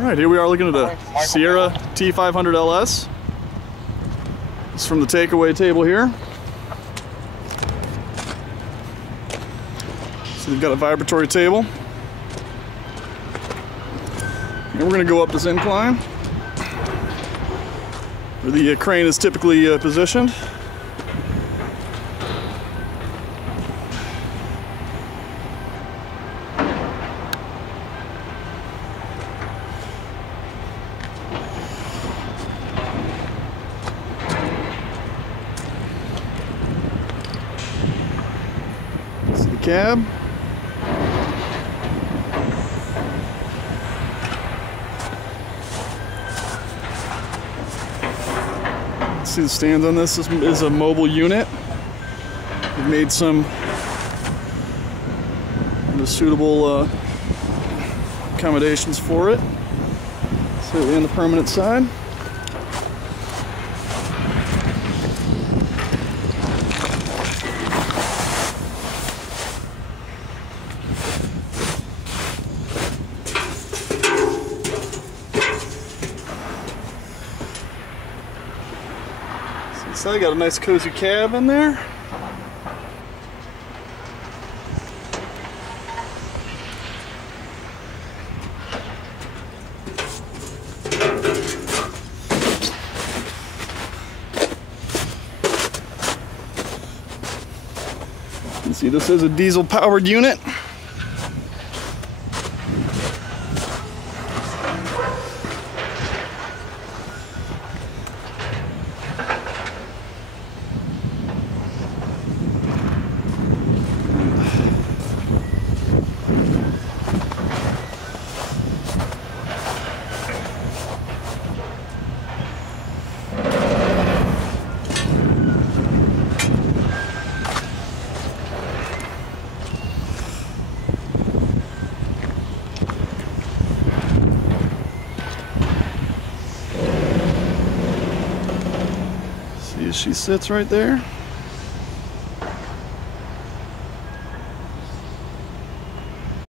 Alright, here we are looking at a Sierra T500LS. It's from the takeaway table here. So they've got a vibratory table. And we're going to go up this incline where the crane is typically positioned. See the cab. See the stands on this. This is a mobile unit. We've made some suitable accommodations for it. Slightly on the permanent side. So I got a nice cozy cab in there. You can see this is a diesel powered unit. She sits right there.